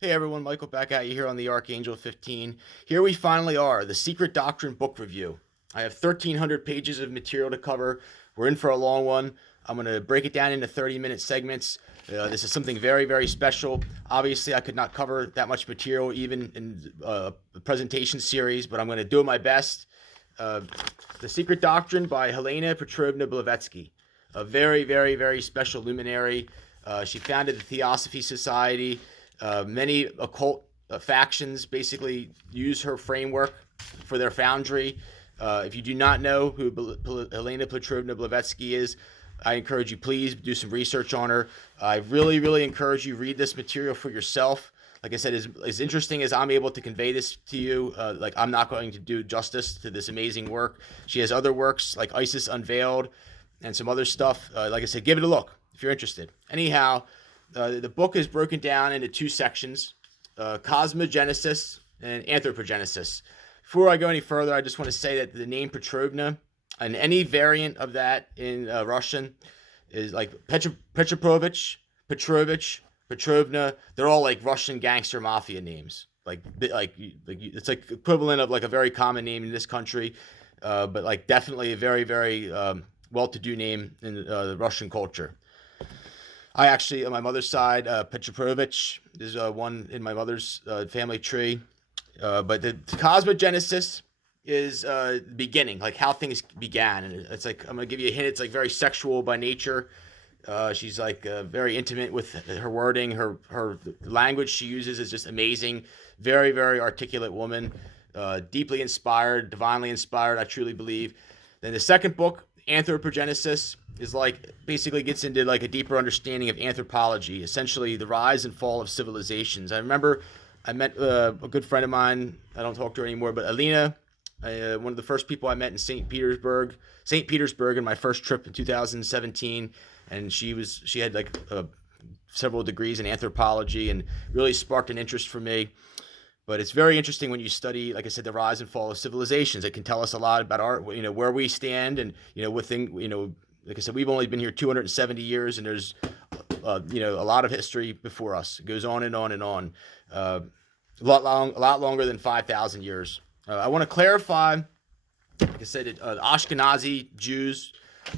Hey everyone, Michael back at you here on the Archangel 15. Here we finally are, the Secret Doctrine book review. I have 1,300 pages of material to cover. We're in for a long one. I'm going to break it down into 30-minute segments. This is something very, very special. Obviously, I could not cover that much material even in a presentation series, but I'm going to do my best. The Secret Doctrine by Helena Petrovna Blavatsky, a very, very, very special luminary. She founded the Theosophy Society. Many occult factions basically use her framework for their foundry. If you do not know who Helena Petrovna Blavatsky is, I encourage you, please do some research on her. I really, really encourage you read this material for yourself. Like I said, as interesting as I'm able to convey this to you, I'm not going to do justice to this amazing work. She has other works like Isis Unveiled and some other stuff. Like I said, give it a look if you're interested. Anyhow, the book is broken down into two sections, cosmogenesis and anthropogenesis. Before I go any further, I just want to say that the name Petrovna and any variant of that in Russian is like Petrovich, Petrovna. They're all like Russian gangster mafia names. It's like equivalent of like a very common name in this country, but like definitely a very, very well-to-do name in the Russian culture. I actually, on my mother's side, Petrovich is one in my mother's family tree. But the cosmogenesis is the beginning, like how things began. And it's like, I'm going to give you a hint, it's like very sexual by nature. She's like very intimate with her wording. Her language she uses is just amazing. Very, very articulate woman. Deeply inspired, divinely inspired, I truly believe. Then the second book, Anthropogenesis, is like basically gets into like a deeper understanding of anthropology, essentially the rise and fall of civilizations. I remember I met a good friend of mine. I don't talk to her anymore, but Alina, one of the first people I met in St. Petersburg in my first trip in 2017, and she had like several degrees in anthropology and really sparked an interest for me. But it's very interesting when you study, like I said, the rise and fall of civilizations. It can tell us a lot about where we stand, and like I said, we've only been here 270 years, and there's a lot of history before us. It goes on and on and on. A lot longer than 5,000 years. I want to clarify, like I said, Ashkenazi Jews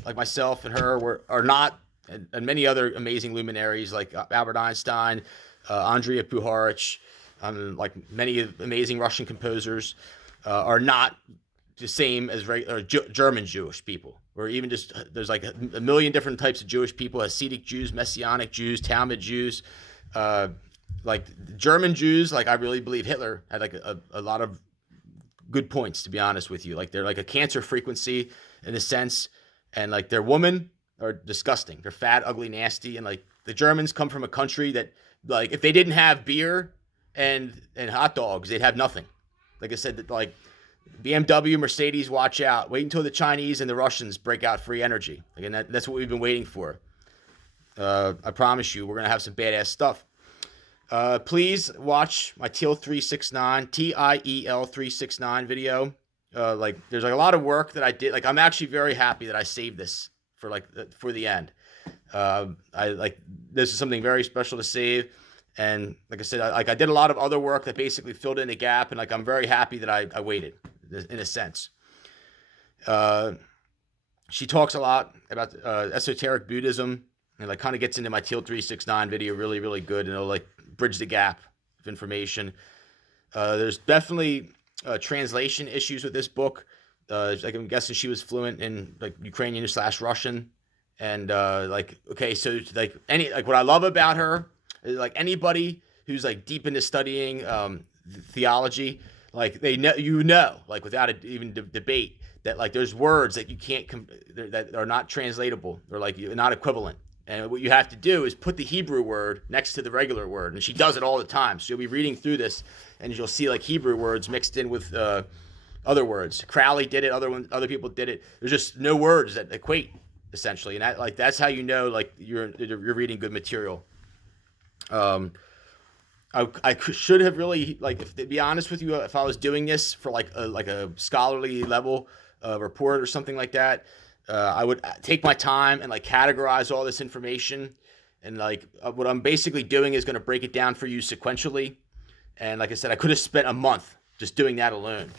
like myself and her are not, and many other amazing luminaries like Albert Einstein, Andrea Puharich, like many amazing Russian composers, are not the same as German Jewish people, or even just there's like a million different types of Jewish people: Hasidic Jews, Messianic Jews, Talmud Jews. Like German Jews, like I really believe Hitler had like a lot of good points, to be honest with you. Like they're like a cancer frequency in a sense, and like their women are disgusting. They're fat, ugly, nasty, and like the Germans come from a country that, like, if they didn't have beer and hot dogs, they'd have nothing. Like I said, that like BMW, Mercedes, watch out. Wait until the Chinese and the Russians break out free energy. Again, that's what we've been waiting for. I promise you, we're gonna have some badass stuff. Please watch my TIEL 369 TIEL 369 video. There's like a lot of work that I did. Like I'm actually very happy that I saved this for the end. This is something very special to save. And like I said, I did a lot of other work that basically filled in the gap, and like I'm very happy that I waited, in a sense. She talks a lot about esoteric Buddhism, and like kind of gets into my TIEL 369 video really, really good, and it'll like bridge the gap of information. There's definitely translation issues with this book. Like I'm guessing she was fluent in like Ukrainian/Russian, and okay, so like what I love about her is like anybody who's like deep into studying theology, like they know, like without even debate, that like there's words that you can't that are not translatable, or like not equivalent. And what you have to do is put the Hebrew word next to the regular word. And she does it all the time. So you'll be reading through this, and you'll see like Hebrew words mixed in with other words. Crowley did it. Other people did it. There's just no words that equate, essentially. And that's how you know like you're reading good material. I should have really, like, to be honest with you, if I was doing this for like a scholarly level report or something like that, I would take my time and like categorize all this information And like what I'm basically doing is going to break it down for you sequentially. And like I said, I could have spent a month just doing that alone.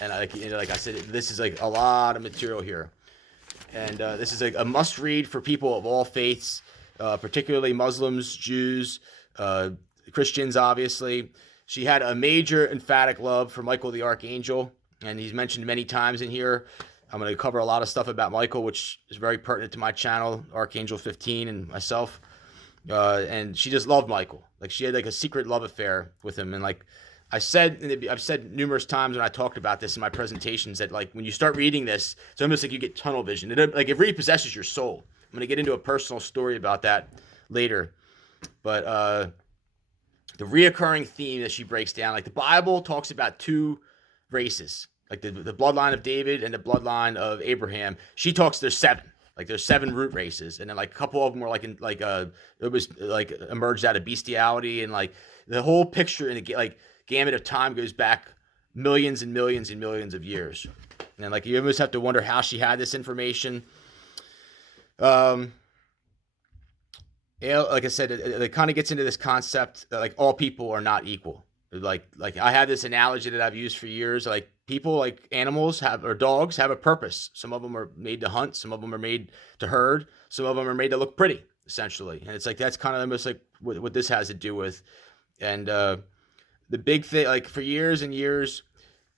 And like I said, this is like a lot of material here. And this is a must read for people of all faiths, particularly Muslims, Jews, Christians, obviously. She had a major emphatic love for Michael the Archangel, and he's mentioned many times in here. I'm going to cover a lot of stuff about Michael, which is very pertinent to my channel, Archangel 15, and myself. And she just loved Michael. Like she had like a secret love affair with him. And like I've said numerous times when I talked about this in my presentations that like when you start reading this, it's almost like you get tunnel vision. Like it repossesses your soul. I'm going to get into a personal story about that later. But the reoccurring theme that she breaks down, like the Bible talks about two races, like the bloodline of David and the bloodline of Abraham. She talks there's seven. Like there's seven root races, and then like a couple of them were it was like emerged out of bestiality, and like the whole picture in the like gamut of time goes back millions and millions and millions of years. And like you almost have to wonder how she had this information. Like I said, it kind of gets into this concept that like all people are not equal. Like I have this analogy that I've used for years. Like people, like animals or dogs have a purpose. Some of them are made to hunt. Some of them are made to herd. Some of them are made to look pretty, essentially. And it's like that's kind of almost like what this has to do with. And the big thing, like for years and years,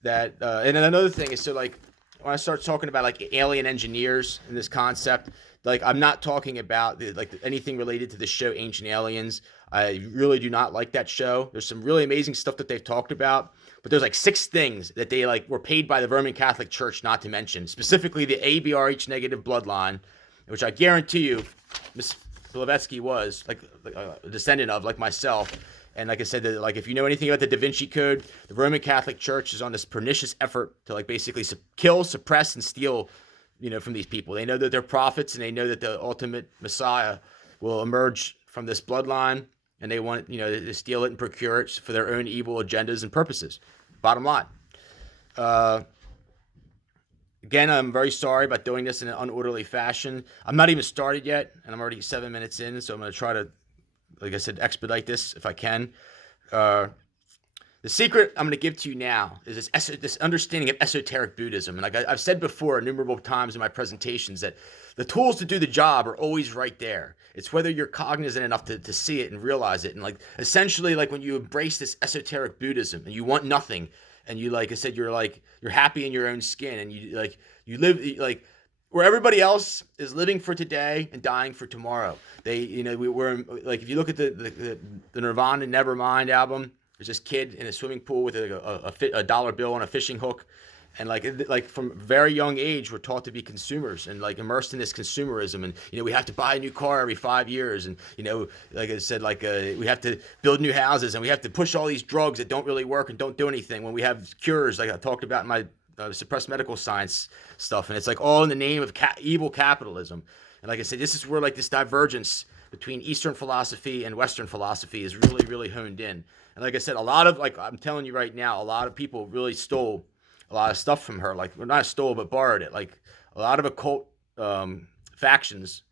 that and then another thing is so like when I start talking about like alien engineers and this concept, like I'm not talking about anything related to the show Ancient Aliens. I really do not like that show. There's some really amazing stuff that they've talked about, but there's like 6 things that they like were paid by the Roman Catholic Church not to mention, specifically the ABRH negative bloodline, which I guarantee you Miss Blavatsky was like a descendant of, like myself. And like I said, like if you know anything about the Da Vinci Code, the Roman Catholic Church is on this pernicious effort to like basically kill, suppress, and steal, from these people. They know that they're prophets, and they know that the ultimate Messiah will emerge from this bloodline, and they want, to steal it and procure it for their own evil agendas and purposes. Bottom line. Again, I'm very sorry about doing this in an unorderly fashion. I'm not even started yet, and I'm already 7 minutes in, so I'm going to try to, like I said, expedite this if I can. The secret I'm going to give to you now is this understanding of esoteric Buddhism. And like I've said before innumerable times in my presentations, that the tools to do the job are always right there. It's whether you're cognizant enough to see it and realize it. And like essentially, like when you embrace this esoteric Buddhism and you want nothing, and you, like I said, you're happy in your own skin, and you live like where everybody else is living for today and dying for tomorrow. We're like, if you look at the Nirvana Nevermind album, there's this kid in a swimming pool with a dollar bill on a fishing hook. And like from very young age, we're taught to be consumers and like immersed in this consumerism. And, we have to buy a new car every 5 years. And, like I said, we have to build new houses, and we have to push all these drugs that don't really work and don't do anything when we have cures, like I talked about in my suppressed medical science stuff. And it's like all in the name of evil capitalism. And like I said, this is where like this divergence between Eastern philosophy and Western philosophy is really, really honed in. And like I said, a lot of, like I'm telling you right now, a lot of people really stole a lot of stuff from her. Like, well, not stole, but borrowed it. Like a lot of occult factions,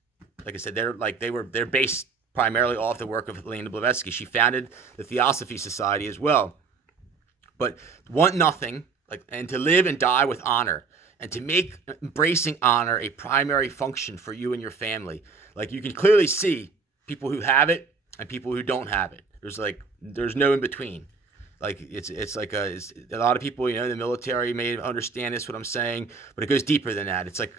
like I said, they're based primarily off the work of Helena Blavatsky. She founded the Theosophy Society as well. But want nothing, and to live and die with honor, and to make embracing honor a primary function for you and your family. Like you can clearly see people who have it and people who don't have it. There's no in between. Like it's like a lot of people, in the military may understand this, what I'm saying, but it goes deeper than that. It's like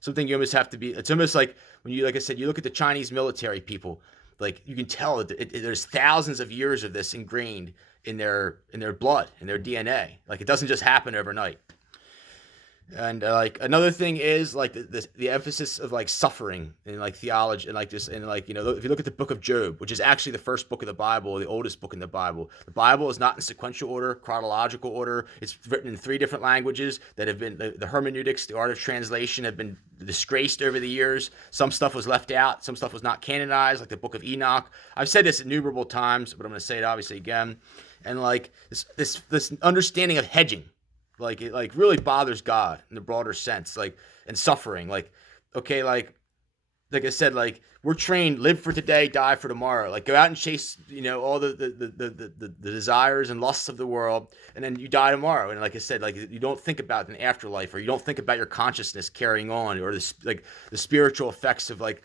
something you almost have to be. It's almost like when you, like I said, you look at the Chinese military people, like you can tell that there's thousands of years of this ingrained in their blood, in their DNA. Like it doesn't just happen overnight. And like another thing is like the emphasis of like suffering and like theology and like this, and like, if you look at the book of Job, which is actually the first book of the Bible, the oldest book in the Bible is not in sequential order, chronological order. It's written in 3 different languages that have been the hermeneutics, the art of translation, have been disgraced over the years. Some stuff was left out, some stuff was not canonized, like the book of Enoch. I've said this innumerable times, but I'm going to say it obviously again. And like this understanding of hedging, like it like really bothers God in the broader sense, like, and suffering, like, okay, like like I said, like we're trained, live for today, die for tomorrow. Like go out and chase, all the desires and lusts of the world, and then you die tomorrow. And like I said, like you don't think about an afterlife, or you don't think about your consciousness carrying on, or the spiritual effects of like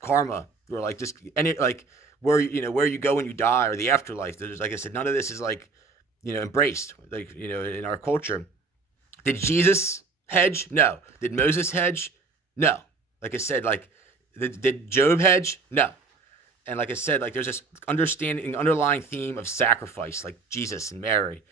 karma, or like just any like where you go when you die, or the afterlife. There's, like I said, none of this is like embraced, like in our culture. Did Jesus hedge? No. Did Moses hedge? No. Like I said, like did Job hedge? No. And like I said, like there's this underlying theme of sacrifice, like Jesus and Mary,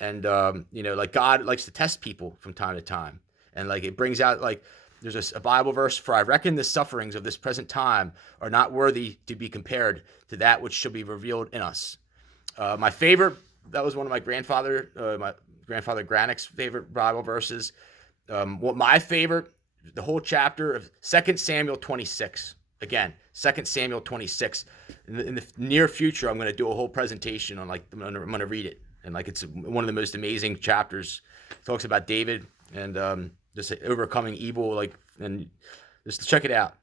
and like God likes to test people from time to time, and like it brings out like there's a Bible verse: "For I reckon the sufferings of this present time are not worthy to be compared to that which shall be revealed in us." My favorite, that was one of my grandfather Granick's favorite Bible verses. What my favorite, the whole chapter of 2 Samuel 26. Again, 2 Samuel 26. In the near future, I'm going to do a whole presentation on like I'm going to read it, and like it's one of the most amazing chapters. It talks about David and just overcoming evil, like, and just check it out.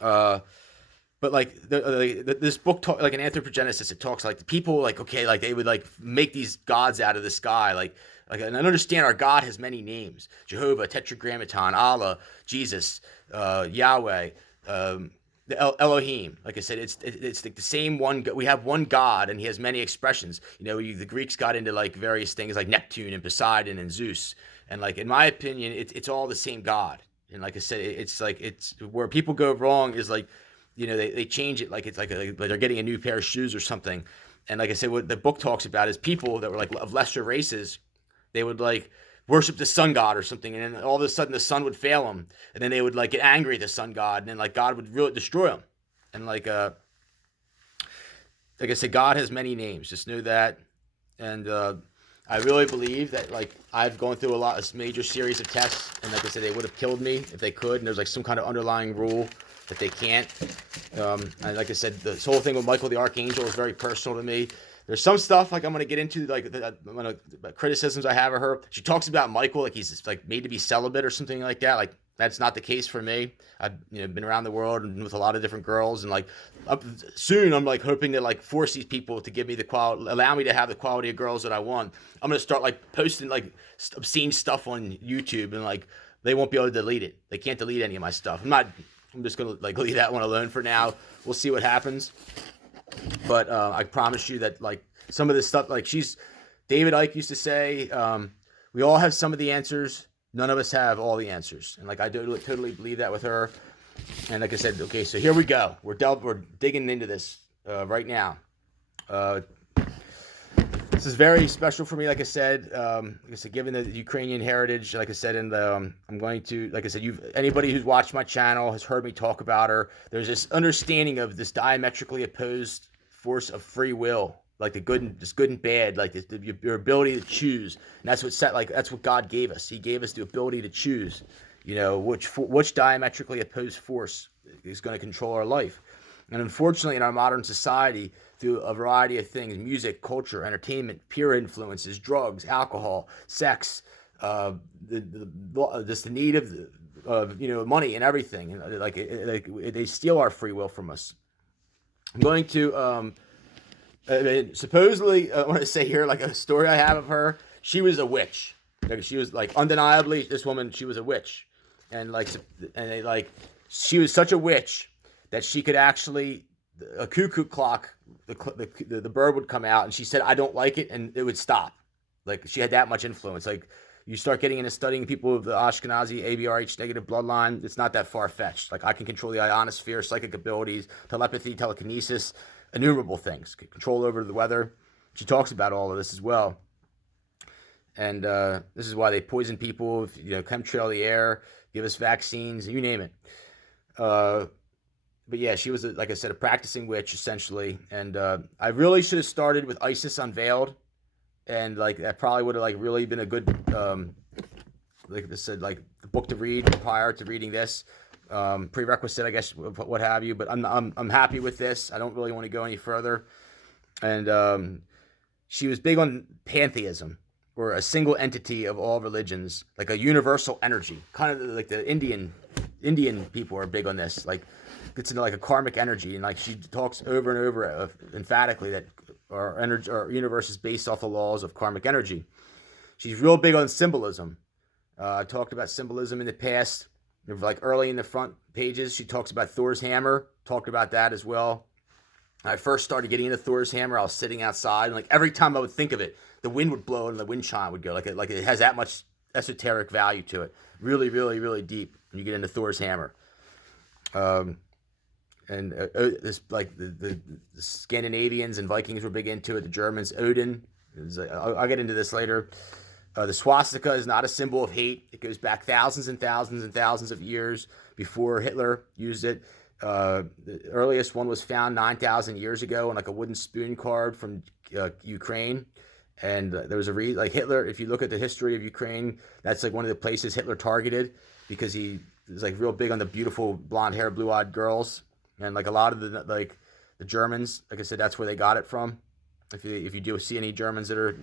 But like this book, like an anthropogenesis, it talks like the people, like okay, like they would like make these gods out of the sky, like and I understand our God has many names: Jehovah, Tetragrammaton, Allah, Jesus, Yahweh, the Elohim. Like I said, it's like the same one. We have one God, and He has many expressions. The Greeks got into like various things like Neptune and Poseidon and Zeus, and like in my opinion, it's all the same God. And like I said, it's like it's where people go wrong is like they change it like it's like they're getting a new pair of shoes or something. And like I said, what the book talks about is people that were like of lesser races, they would like worship the sun god or something, and then all of a sudden the sun would fail them, and then they would like get angry at the sun god, and then like God would really destroy them. And like I said, God has many names. Just know that. And I really believe that like I've gone through a major series of tests, and like I said, they would have killed me if they could. And there's like some kind of underlying rule that they can't. And like I said, this whole thing with Michael the Archangel is very personal to me. There's some stuff like I'm gonna get into, like the criticisms I have of her. She talks about Michael like he's like made to be celibate or something like that. Like that's not the case for me. I've been around the world and with a lot of different girls, and like soon I'm like hoping to like force these people to give me the quality, allow me to have the quality of girls that I want. I'm gonna start like posting like obscene stuff on YouTube, and like they won't be able to delete it. They can't delete any of my stuff. I'm just gonna like leave that one alone for now. We'll see what happens. But I promise you that like some of this stuff, like David Icke used to say, we all have some of the answers. None of us have all the answers. And like I totally believe that with her. And like I said, okay, so here we go. We're digging into this right now. This is very special for me. Like I said, given the Ukrainian heritage, like I said, and I'm going to, like I said, anybody who's watched my channel has heard me talk about her. There's this understanding of this diametrically opposed force of free will, like the good and bad, like your ability to choose. And that's what God gave us. He gave us the ability to choose. Which diametrically opposed force is going to control our life. And unfortunately, in our modern society, through a variety of things, music, culture, entertainment, peer influences, drugs, alcohol, sex, just the need of money and everything, and they steal our free will from us. I'm going to supposedly I want to say here, like a story I have of her. She was a witch. Like she was like undeniably this woman. She was a witch, and she was such a witch that she could actually, a cuckoo clock, the bird would come out, and she said, "I don't like it," and it would stop. Like she had that much influence. Like you start getting into studying people of the Ashkenazi ABRH negative bloodline, it's not that far fetched. Like I can control the ionosphere, psychic abilities, telepathy, telekinesis, innumerable things. Control over the weather. She talks about all of this as well. And this is why they poison people, chemtrail the air, give us vaccines, you name it. But yeah, she was, like I said, a practicing witch, essentially. And I really should have started with Isis Unveiled. And, like, that probably would have, like, really been a good, like I said, like, the book to read prior to reading this. Prerequisite, I guess, what have you. But I'm happy with this. I don't really want to go any further. And she was big on pantheism, or a single entity of all religions, like a universal energy, kind of like the Indian Indian people are big on this. Like, gets into like a karmic energy, and like she talks over and over emphatically that our universe is based off the laws of karmic energy. She's real big on symbolism. I talked about symbolism in the past, like early in the front pages. She talks about Thor's hammer. Talked about that as well. When I first started getting into Thor's hammer, I was sitting outside, and like every time I would think of it, the wind would blow and the wind chime would go. Like it has that much esoteric value to it. Really, really, really deep when you get into Thor's hammer. And this like the Scandinavians and Vikings were big into it. The Germans, Odin. I'll get into this later. The swastika is not a symbol of hate. It goes back thousands and thousands and thousands of years before Hitler used it. The earliest one was found 9,000 years ago on like a wooden spoon carved from Ukraine. And there was like Hitler, if you look at the history of Ukraine, that's like one of the places Hitler targeted because he was like real big on the beautiful blonde hair, blue-eyed girls. And like a lot of the Germans, like I said, that's where they got it from. If you do see any Germans that are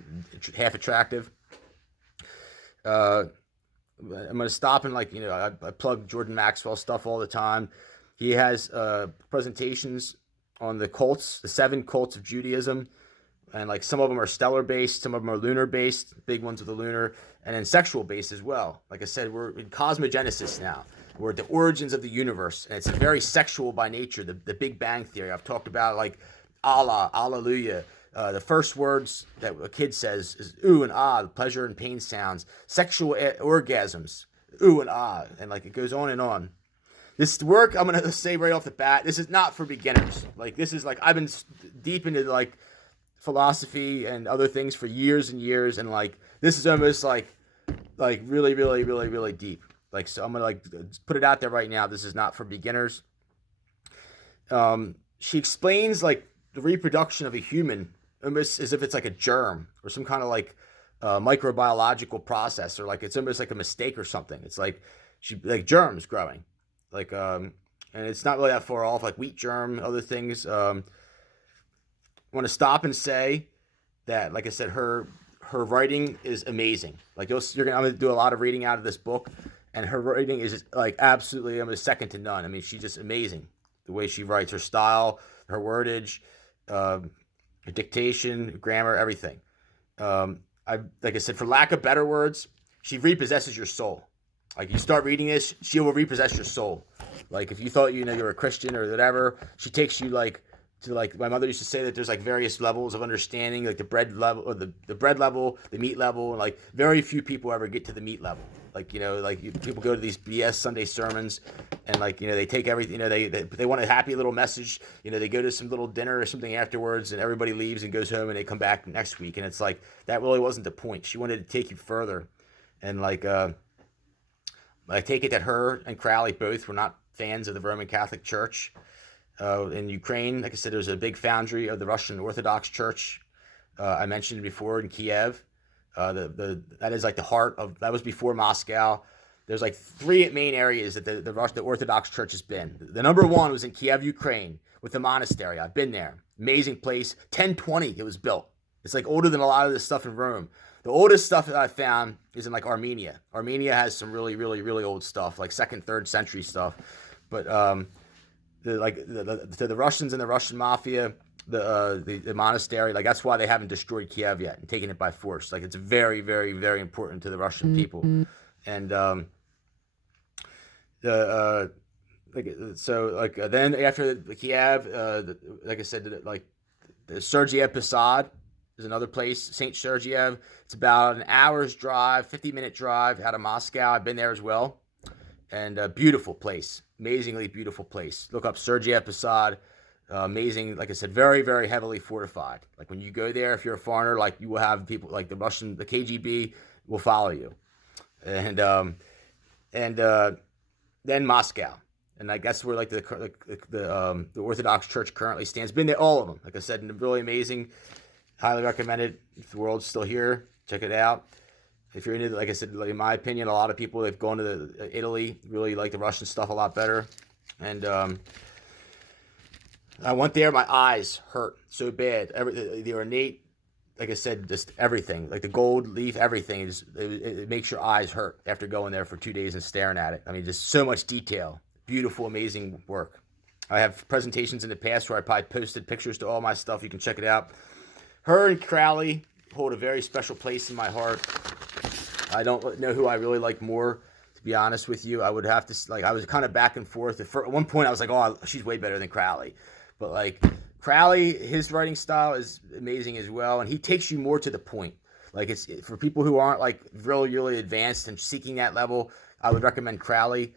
half attractive. I'm going to stop and I plug Jordan Maxwell stuff all the time. He has presentations on the cults, the 7 cults of Judaism. And like some of them are stellar based, some of them are lunar based, big ones with the lunar, and then sexual based as well. Like I said, we're in cosmogenesis now. We're at the origins of the universe, and it's very sexual by nature. The Big Bang Theory. I've talked about like Allah, Alleluia. The first words that a kid says is ooh and ah, the pleasure and pain sounds, sexual orgasms, ooh and ah, and like it goes on and on. This work, I'm gonna say right off the bat, this is not for beginners. Like this is like I've been deep into like philosophy and other things for years and years, and like this is almost like really really really really deep. Like, so I'm gonna like put it out there right now. This is not for beginners. She explains like the reproduction of a human almost as if it's like a germ or some kind of like microbiological process, or like it's almost like a mistake or something. It's like like germs growing, like and it's not really that far off, like wheat germ, other things. I want to stop and say that, like I said, her writing is amazing. Like I'm gonna do a lot of reading out of this book, and her writing is like absolutely almost second to none. I mean, she's just amazing. The way she writes, her style, her wordage, her dictation, grammar, everything. Like I said, for lack of better words, she repossesses your soul. Like you start reading this, she will repossess your soul. Like if you thought you're a Christian or whatever, she takes you like to like my mother used to say that there's like various levels of understanding, like the bread level or the bread level, the meat level, and like very few people ever get to the meat level. Like people go to these BS Sunday sermons, and like they take everything. They want a happy little message. They go to some little dinner or something afterwards, and everybody leaves and goes home, and they come back next week, and it's like that really wasn't the point. She wanted to take you further, and like I take it that her and Crowley both were not fans of the Roman Catholic Church. In Ukraine, like I said, there's a big foundry of the Russian Orthodox Church. I mentioned before in Kiev. That is like the heart of, that was before Moscow. There's like 3 main areas that the Orthodox Church has been. The number 1 was in Kiev, Ukraine, with the monastery. I've been there. Amazing place. 1020 it was built. It's like older than a lot of the stuff in Rome. The oldest stuff that I found is in like Armenia. Armenia has some really, really, really old stuff, like 2nd, 3rd century stuff. But to the Russians and the Russian mafia, the monastery, like that's why they haven't destroyed Kiev yet and taken it by force. Like it's very, very, very important to the Russian people. And then after the Kiev, like I said, like the Sergiev Posad is another place. St. Sergiev. It's about an hour's drive, 50-minute drive out of Moscow. I've been there as well, and a beautiful place. Amazingly beautiful place. Look up Sergiev Posad. Amazing, like I said, very, very heavily fortified. Like when you go there, if you're a foreigner, like you will have people like the KGB will follow you, and then Moscow, and like that's where like the Orthodox Church currently stands. Been there, all of them. Like I said, really amazing. Highly recommend it. If the world's still here, check it out. If you're into, like I said, like in my opinion, a lot of people that've gone to Italy really like the Russian stuff a lot better. And I went there, my eyes hurt so bad. The ornate like I said, just everything, like the gold leaf, everything is it makes your eyes hurt after going there for 2 days and staring at it. I mean, just so much detail, beautiful, amazing work. I have presentations in the past where I probably posted pictures to all my stuff. You can check it out. Her and Crowley hold a very special place in my heart. I don't know who I really like more, to be honest with you. I would have to, like, I was kind of back and forth. At one point, I was like, oh, she's way better than Crowley. But, like, Crowley, his writing style is amazing as well. And he takes you more to the point. Like, it's for people who aren't, like, really, really advanced and seeking that level, I would recommend Crowley.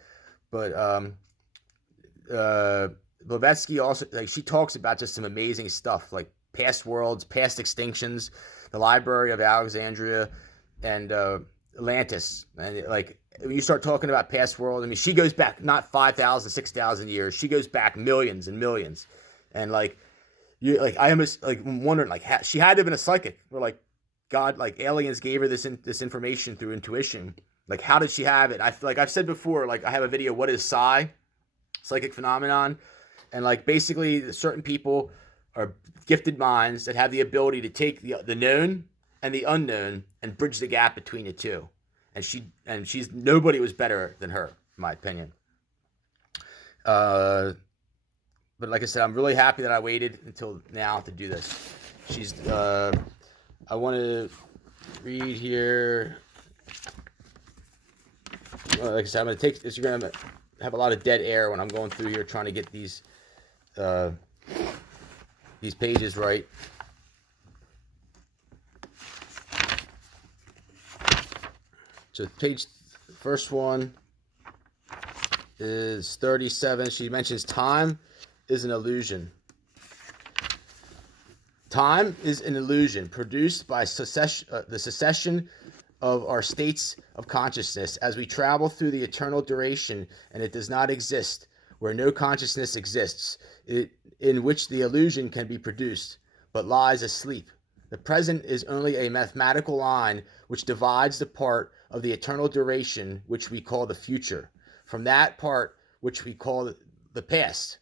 But, Blavatsky also, like, she talks about just some amazing stuff, like past worlds, past extinctions, the Library of Alexandria, and Atlantis. And like when you start talking about past world, I mean, she goes back not 5,000, 6,000 years. She goes back millions and millions. And like you, like I almost like wondering, like she had to have been a psychic, or like God, like aliens gave her this information through intuition. Like how did she have it? I've said before, like I have a video, what is psi, psychic phenomenon, and like basically certain people are gifted minds that have the ability to take the known and the unknown and bridge the gap between the two. And she's nobody was better than her, in my opinion. But like I said, I'm really happy that I waited until now to do this. I want to read here. Like I said, I'm going to take this. You're going to have a lot of dead air when I'm going through here trying to get these pages right. So first one is 37. She mentions time is an illusion. Time is an illusion produced by the succession of our states of consciousness as we travel through the eternal duration, and it does not exist where no consciousness exists, in which the illusion can be produced, but lies asleep. The present is only a mathematical line which divides the part of the eternal duration which we call the future from that part which we call the past.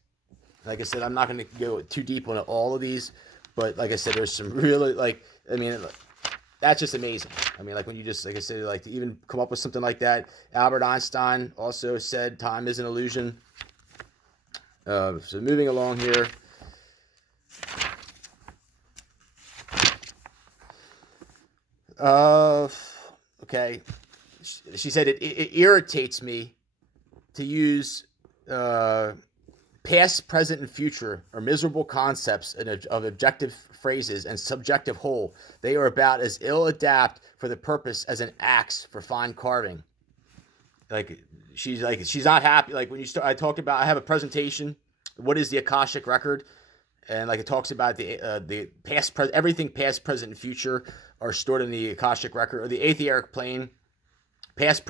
Like I said, I'm not going to go too deep on all of these, but like I said, there's some really, like, I mean, that's just amazing. I mean, like when you just, like I said, like to even come up with something like that. Albert Einstein also said time is an illusion. So moving along here. Okay. She said it irritates me to use past, present, and future are miserable concepts of objective phrases and subjective whole. They are about as ill adapt for the purpose as an axe for fine carving. Like she's not happy. Like when you start, I have a presentation. What is the Akashic record? And like it talks about the past, everything past, present, and future are stored in the Akashic record, or the etheric plane. Past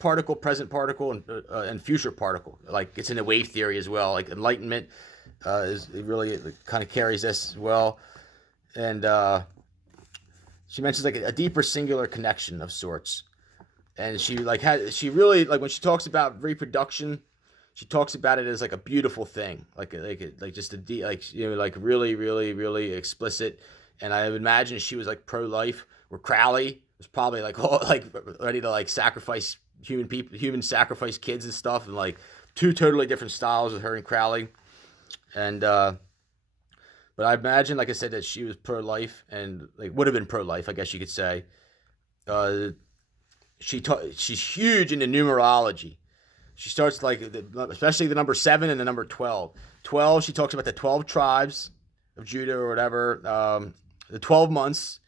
particle, present particle, and future particle. Like it's in the wave theory as well. Like enlightenment it kind of carries this as well. And she mentions like a deeper singular connection of sorts. And she really when she talks about reproduction, she talks about it as like a beautiful thing, like just really, really, really explicit. And I would imagine she was like pro-life, where Crowley was probably like ready to like sacrifice human sacrifice kids and stuff, and like two totally different styles with her and Crowley. And but I imagine, like I said, that she was pro-life and like would have been pro-life, I guess you could say. She's huge into numerology. She starts like especially the number 7 and the number 12. 12, she talks about the 12 tribes of Judah or whatever, the 12 months,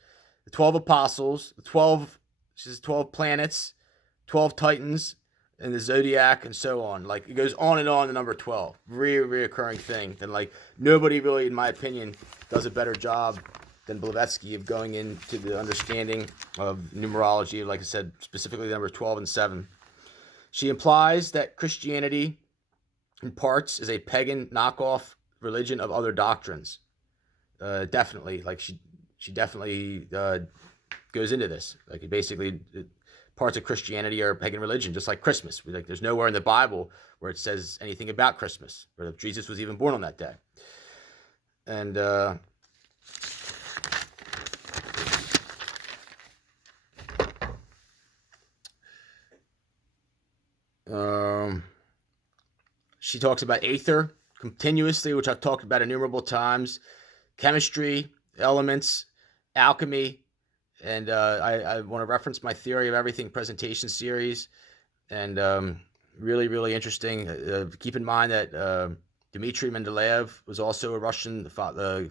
the 12 apostles, she says 12 planets, 12 titans, and the zodiac, and so on. Like it goes on and on. The number 12, reoccurring thing. And like nobody really, in my opinion, does a better job than Blavatsky of going into the understanding of numerology. Like I said, specifically the number 12 and 7. She implies that Christianity, in parts, is a pagan knockoff religion of other doctrines. Definitely, like she definitely goes into this. Like basically, parts of Christianity are a pagan religion, just like Christmas. There's nowhere in the Bible where it says anything about Christmas, or that Jesus was even born on that day. And She talks about aether continuously, which I've talked about innumerable times, chemistry, elements, alchemy, and I want to reference my Theory of Everything presentation series, and really, really interesting. Keep in mind that Dmitry Mendeleev was also a Russian, the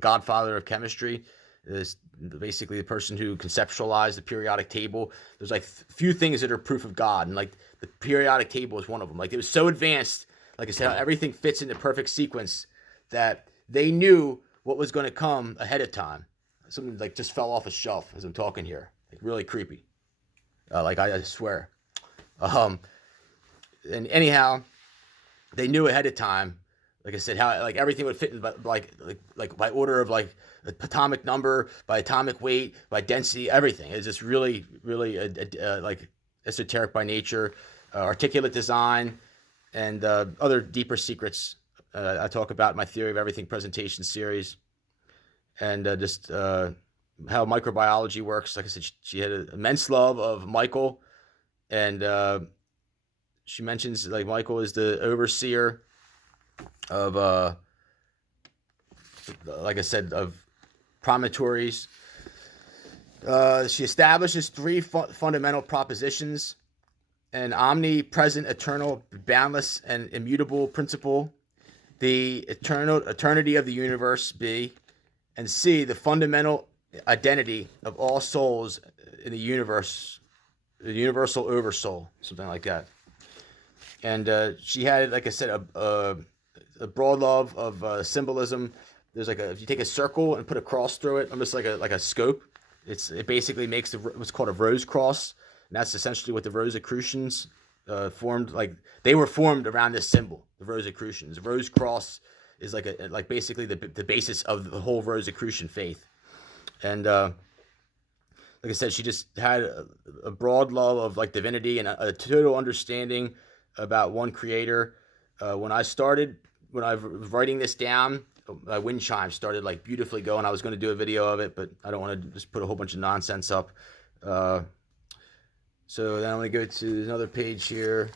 godfather of chemistry. Is basically the person who conceptualized the periodic table. There's like few things that are proof of God, and like the periodic table is one of them. Like it was so advanced, like I said, how everything fits into perfect sequence that they knew what was going to come ahead of time. Something like just fell off a shelf as I'm talking here. Like really creepy. Like I swear. And anyhow, they knew ahead of time, like I said, how like everything would fit in like by order of like atomic number, by atomic weight, by density, everything. It's just really, really like esoteric by nature, articulate design, and other deeper secrets. I talk about in my Theory of Everything presentation series, and just how microbiology works. Like I said, she had an immense love of Michael, and she mentions like Michael is the overseer of, like I said, of promontories. She establishes three fundamental propositions: an omnipresent, eternal, boundless, and immutable principle; the eternity of the universe, B; and C, the fundamental identity of all souls in the universe, the universal oversoul, something like that. And she had, like I said, a broad love of symbolism. There's like if you take a circle and put a cross through it, almost like a scope. It basically makes what's called a rose cross, and that's essentially what the Rosicrucians formed. Like they were formed around this symbol, the Rosicrucians. The Rose cross is like basically the basis of the whole Rosicrucian faith. And like I said, she just had a broad love of like divinity and a total understanding about one creator. When I was writing this down, my wind chime started like beautifully going. I was going to do a video of it, but I don't want to just put a whole bunch of nonsense up. So then I'm going to go to another page here.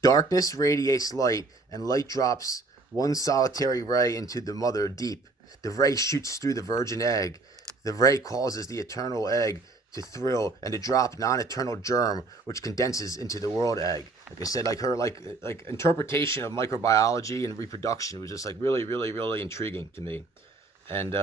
Darkness radiates light, and light drops one solitary ray into the mother deep. The ray shoots through the virgin egg. The ray causes the eternal egg to thrill and to drop non-eternal germ, which condenses into the world egg. Like I said, like her like interpretation of microbiology and reproduction was just like really, really, really intriguing to me. And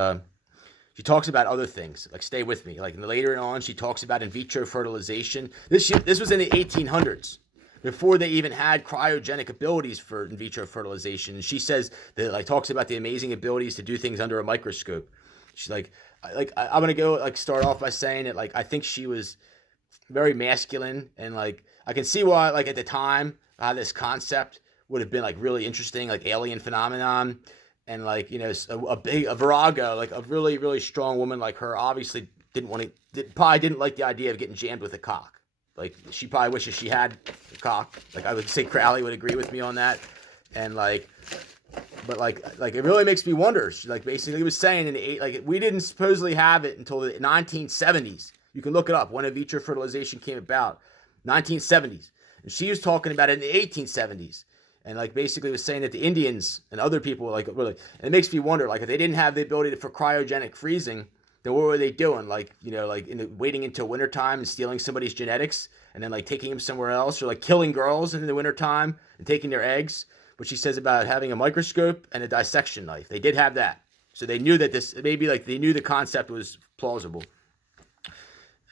she talks about other things. Like stay with me. Like later on, she talks about in vitro fertilization. This was in the 1800s. Before they even had cryogenic abilities for in vitro fertilization. And she says that like talks about the amazing abilities to do things under a microscope. She's like I'm gonna go like start off by saying that like I think she was very masculine, and like I can see why like at the time this concept would have been like really interesting, like alien phenomenon, and like you know a virago, like a really, really strong woman like her obviously probably didn't like the idea of getting jammed with a cock. Like she probably wishes she had a cock. Like I would say Crowley would agree with me on that. And like, but like it really makes me wonder. She like basically was saying like we didn't supposedly have it until the 1970s. You can look it up when in vitro fertilization came about, 1970s. And she was talking about it in the 1870s. And like basically was saying that the Indians and other people like really, and it makes me wonder like if they didn't have the ability for cryogenic freezing, then what were they doing? Like, you know, like waiting until wintertime and stealing somebody's genetics and then like taking them somewhere else, or like killing girls in the wintertime and taking their eggs. What she says about having a microscope and a dissection knife. They did have that. So they knew that they knew the concept was plausible.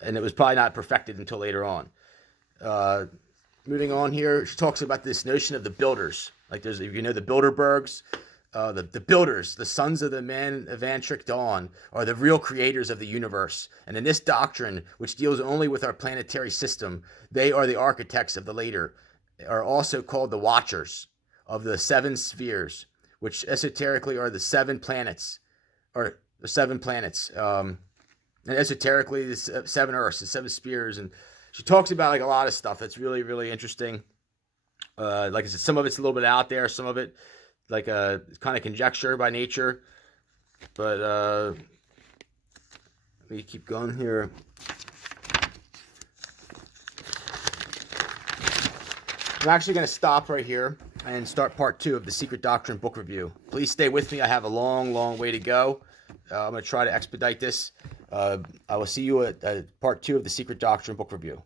And it was probably not perfected until later on. Moving on here, she talks about this notion of the builders. Like there's, you know, the Bilderbergs. The builders, the sons of the Manvantric dawn, are the real creators of the universe. And in this doctrine, which deals only with our planetary system, they are the architects of the later, are also called the watchers of the seven spheres, which esoterically are the seven planets, or the seven planets. And esoterically, the seven Earths, the seven spheres. And she talks about like a lot of stuff that's really, really interesting. Like I said, some of it's a little bit out there, some of it like a kind of conjecture by nature. But let me keep going here. I'm actually going to stop right here and start part 2 of the Secret Doctrine book review. Please stay with me. I have a long, long way to go. I'm going to try to expedite this. I will see you at part 2 of the Secret Doctrine book review.